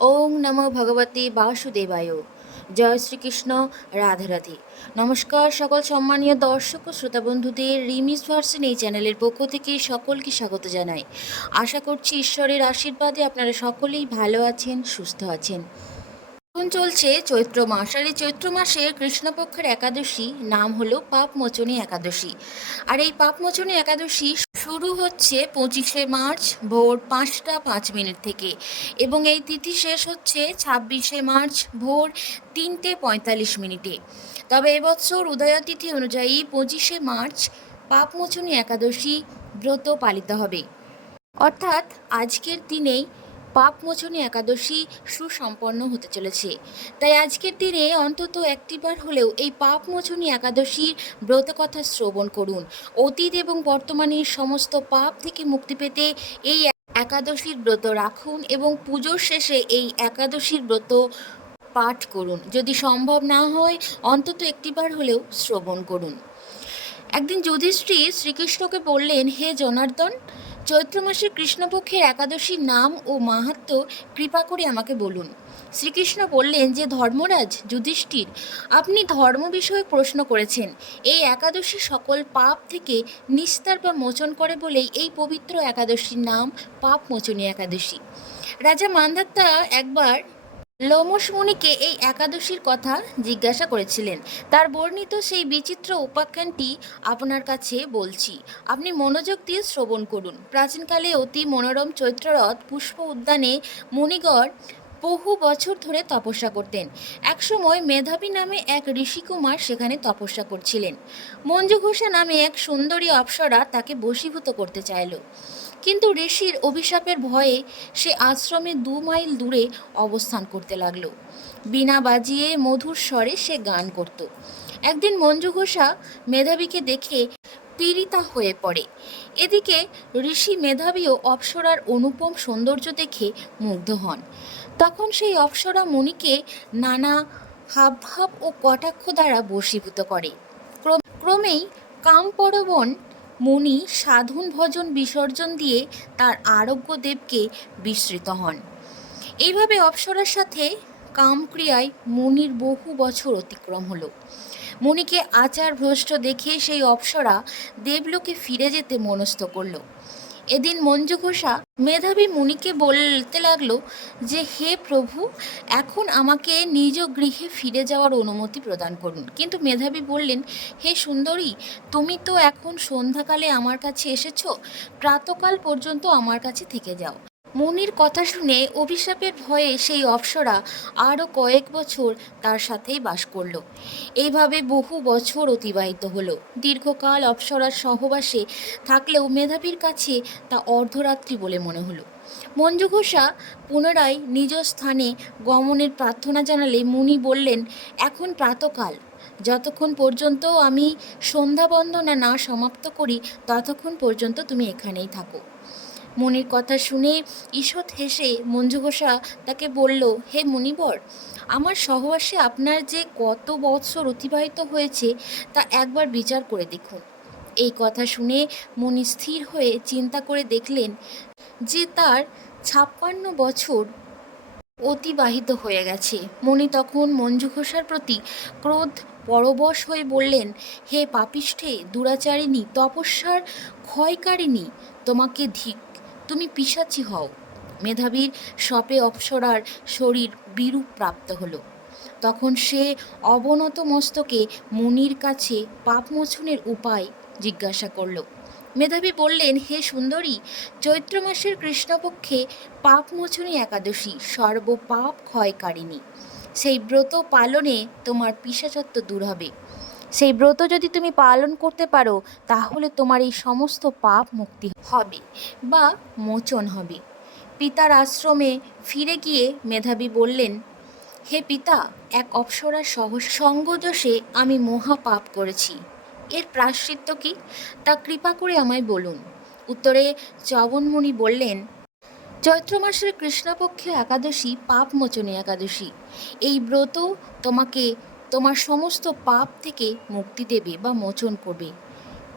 ওং নমো ভগবতী বাসুদেবায়। জয় শ্রীকৃষ্ণ, রাধে রাধে। নমস্কার সকল সম্মানীয় দর্শক ও শ্রোতা বন্ধুদের রিমিস ভার্সন এই চ্যানেলের পক্ষ থেকে সকলকে স্বাগত জানাই। আশা করছি ঈশ্বরের আশীর্বাদে আপনারা সকলেই ভালো আছেন, সুস্থ আছেন। এখন চলছে চৈত্র মাস আর এই চৈত্র মাসে কৃষ্ণপক্ষের একাদশী, নাম হলো পাপমোচনী একাদশী। আর এই পাপমোচনী একাদশী শুরু হচ্ছে পঁচিশে মার্চ ভোর পাঁচটা পাঁচ মিনিট থেকে এবং এই তিথি শেষ হচ্ছে ছাব্বিশে মার্চ ভোর তিনটে পঁয়তাল্লিশ মিনিটে। তবে এবছর উদয়তিথি অনুযায়ী পঁচিশে মার্চ পাপমোচনী একাদশী ব্রত পালিত হবে। অর্থাৎ আজকের দিনেই পাপমোচনী একাদশী সুসম্পন্ন হতে চলেছে। তাই আজকের দিনে অন্তত একটিবার হলেও এই পাপমোচনী একাদশীর ব্রতকথা শ্রবণ করুন। অতীত এবং বর্তমানের সমস্ত পাপ থেকে মুক্তি পেতে এই একাদশীর ব্রত রাখুন এবং পুজোর শেষে এই একাদশীর ব্রত পাঠ করুন। যদি সম্ভব না হয়, অন্তত একটিবার হলেও শ্রবণ করুন। একদিন যুধিষ্ঠির শ্রীকৃষ্ণকে বললেন, হে জনার্দন চৈত্র মাসে কৃষ্ণপক্ষের একাদশীর নাম ও মাহাত্ম কৃপা করে আমাকে বলুন। শ্রীকৃষ্ণ বললেন যে, ধর্মরাজ, যুধিষ্ঠির, আপনি ধর্ম বিষয়ে প্রশ্ন করেছেন। এই একাদশী সকল পাপ থেকে নিস্তার বা মোচন করে বলেই এই পবিত্র একাদশীর নাম পাপ মোচনী একাদশী। রাজা মান্দাত্তা একবার লোমস মুনিকে এই একাদশীর কথা জিজ্ঞাসা করেছিলেন। তার বর্ণিত সেই বিচিত্র উপাখ্যানটি আপনার কাছে বলছি। আপনি মনোযোগ দিয়ে শ্রবণ করুন। প্রাচীনকালে অতি মনোরম চৈত্ররথ পুষ্প উদ্যানে মুনিগড় বহু বছর ধরে তপস্যা করতেন। একসময় মেধাবী নামে এক ঋষিকুমার সেখানে তপস্যা করছিলেন। মঞ্জু ঘোষা নামে এক সুন্দরী অপ্সরা তাকে বশীভূত করতে চাইল। কিন্তু ঋষির অভিশাপের ভয়ে সে আশ্রমে দু মাইল দূরে অবস্থান করতে লাগল। বিনা বাজিয়ে মধুর স্বরে সে গান করত। একদিন মঞ্জু ঘোষা মেধাবীকে দেখে পীড়িতা হয়ে পড়ে। এদিকে ঋষি মেধাবীও অপ্সরার অনুপম সৌন্দর্য দেখে মুগ্ধ হন। তখন সেই অপ্সরা মুনিকে নানা হাবভাব ও কটাক্ষ দ্বারা বশীভূত করে। ক্রম- ক্রমেই কামপরবন মুনি সাধুন ভজন বিসর্জন দিয়ে তার আরোগ্য দেবকে বিস্মৃত হন। এইভাবে অপসরের সাথে কামক্রিয়ায় মুনির বহু বছর অতিক্রম হলো। মুনিকে আচার ভ্রষ্ট দেখে সেই অপসরা দেবলোকে ফিরে যেতে মনস্থ করল। এদিন মঞ্জু ঘোষা মেধাবী মুনিকে বলতে লাগল যে, হে প্রভু, এখন আমাকে নিজ গৃহে ফিরে যাওয়ার অনুমতি প্রদান করুন। কিন্তু মেধাবী বললেন, হে সুন্দরী, তুমি তো এখন সন্ধ্যাকালে আমার কাছে এসেছ, প্রাতকাল পর্যন্ত আমার কাছে থেকে যাও। মুনির কথা শুনে অভিশাপের ভয়ে সেই অপ্সরা আরও কয়েক বছর তার সাথেই বাস করল। এইভাবে বহু বছর অতিবাহিত হলো। দীর্ঘকাল অপ্সরার সহবাসে থাকলেও মেধাবীর কাছে তা অর্ধরাত্রি বলে মনে হলো। মঞ্জু ঘোষা পুনরায় নিজ স্থানে গমনের প্রার্থনা জানালে মুনি বললেন, এখন প্রাতকাল। যতক্ষণ পর্যন্ত আমি সন্ধ্যা বন্দনা না সমাপ্ত করি, ততক্ষণ পর্যন্ত তুমি এখানেই থাকো। মনির কথা শুনে ঈষৎ হেসে মঞ্জু ঘোষা তাকে বলল, হে মুনিবর, আমার সহবাসে আপনার যে কত বৎসর অতিবাহিত হয়েছে তা একবার বিচার করে দেখুন। এই কথা শুনে মনি স্থির হয়ে চিন্তা করে দেখলেন যে তার ছাপ্পান্ন বছর অতিবাহিত হয়ে গেছে। মণি তখন মঞ্জু ঘোষার প্রতি ক্রোধ পরবশ হয়ে বললেন, হে পাপিষ্ঠে, দুরাচারিণী, তপস্যার ক্ষয়কারিণী, তোমাকে ধিক তুমি পিসাচি হও। মেধাবীর সপে অপ্সরার শরীর বিরূপ প্রাপ্ত হলো। তখন সে অবনত মস্তকে মুনির কাছে পাপমোচনের উপায় জিজ্ঞাসা করল। মেধাবী বললেন, হে সুন্দরী, চৈত্র মাসের কৃষ্ণপক্ষে পাপমোচনী একাদশী সর্বপাপ ক্ষয়কারিণী। সেই ব্রত পালনে তোমার পিসাচত্ব দূর হবে। সেই ব্রত যদি তুমি পালন করতে পারো, তাহলে তোমার এই সমস্ত পাপ মুক্তি হবে বা মোচন হবে। পিতার আশ্রমে ফিরে গিয়ে মেধাবী বললেন, হে পিতা, এক অপ্সরার সহ সঙ্গদোষে আমি মহা পাপ করেছি। এর প্রাশ্চিত্য কি? তা কৃপা করে আমায় বলুন। উত্তরে চবনমুনি বললেন, চৈত্র মাসের কৃষ্ণপক্ষীয় একাদশী পাপমোচনী একাদশী। এই ব্রত তোমাকে তোমার সমস্ত পাপ থেকে মুক্তি দেবে বা মোচন করবে।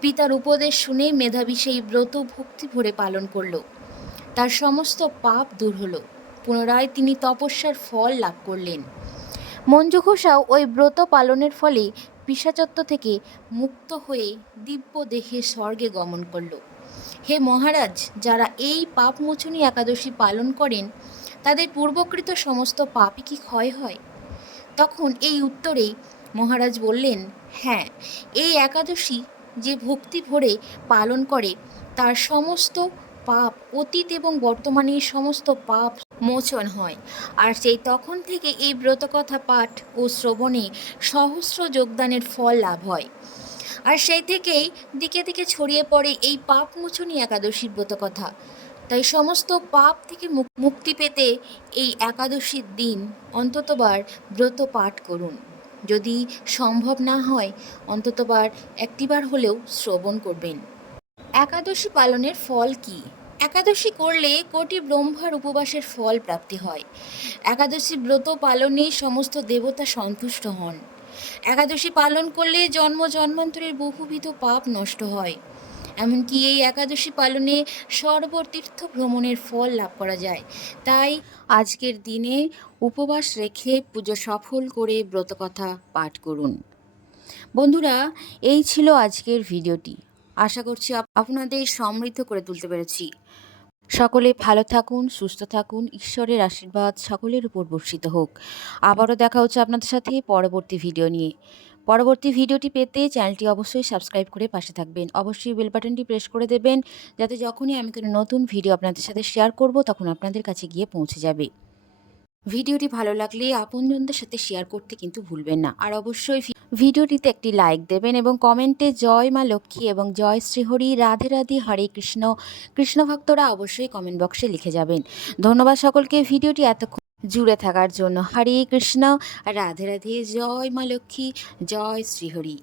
পিতার উপদেশ শুনে মেধাবী সেই ব্রত ভক্তি ভরে পালন করল। তার সমস্ত পাপ দূর হলো। পুনরায় তিনি তপস্যার ফল লাভ করলেন। মঞ্জু ঘোষাও ওই ব্রত পালনের ফলে পিসাচত্ব থেকে মুক্ত হয়ে দিব্য দেহে স্বর্গে গমন করল। হে মহারাজ, যারা এই পাপমোচনী একাদশী পালন করেন, তাদের পূর্বকৃত সমস্ত পাপই কি ক্ষয় হয়? তখন এই উত্তরে মহারাজ বললেন হ্যাঁ এই একাদশী যে ভক্তি ভরে পালন করে, তার সমস্ত পাপ অতীত এবং বর্তমানে সমস্ত পাপ মোচন হয়। আর সেই তখন থেকে এই ব্রতকথা পাঠ ও শ্রবণে সহস্র যোগদানের ফল লাভ হয়। আর সেই থেকেই দিকে দিকে ছড়িয়ে পড়ে এই পাপমোচনী একাদশীর ব্রতকথা। তাই সমস্ত পাপ থেকে মুক- মুক্তি পেতে এই একাদশীর দিন অন্ততবার ব্রত পাঠ করুন। যদি সম্ভব না হয়, অন্ততবার একটিবার হলেও শ্রবণ করবেন। একাদশী পালনের ফল কি? একাদশী করলে কোটি ব্রহ্মার উপবাসের ফল প্রাপ্তি হয়। একাদশী ব্রত পালনে সমস্ত দেবতা সন্তুষ্ট হন। একাদশী পালন করলে জন্ম জন্মান্তরের বহুবিধ পাপ নষ্ট হয়। এমনকি এই একাদশী পালনে সর্বতীর্থ ভ্রমণের ফল লাভ করা যায়। তাই আজকের দিনে উপবাস রেখে পুজো সফল করে ব্রতকথা পাঠ করুন। বন্ধুরা, এই ছিল আজকের ভিডিওটি। আশা করছি আপ- আপনাদের সমৃদ্ধ করে তুলতে পেরেছি। সকলে ভালো থাকুন, সুস্থ থাকুন, ঈশ্বরের আশীর্বাদ সকলের উপর বর্ষিত হোক। আবারও দেখা হচ্ছে আপনাদের সাথে পরবর্তী ভিডিও নিয়ে। পরবর্তী ভিডিওটি পেতে চ্যানেলটি অবশ্যই সাবস্ক্রাইব করে পাশে থাকবেন। অবশ্যই বেল বাটনটি প্রেস করে দেবেন, যাতে যখনই আমি কোনো নতুন ভিডিও আপনাদের সাথে শেয়ার করব, তখন আপনাদের কাছে গিয়ে পৌঁছে যাবে। ভিডিওটি ভালো লাগলে আপনজনদের সাথে শেয়ার করতে কিন্তু ভুলবেন না। আর অবশ্যই ভিডিওটিতে একটি লাইক দেবেন এবং কমেন্টে জয় মা লক্ষ্মী এবং জয় শ্রীহরি, রাধে রাধে, হরে কৃষ্ণ কৃষ্ণ ভক্তরা অবশ্যই কমেন্ট বক্সে লিখে যাবেন। ধন্যবাদ সকলকে। ভিডিওটি এতক্ষণ জুড়ে থাকার জন্য। হরে কৃষ্ণ রাধে রাধে জয় মা লক্ষ্মী জয় শ্রীহরি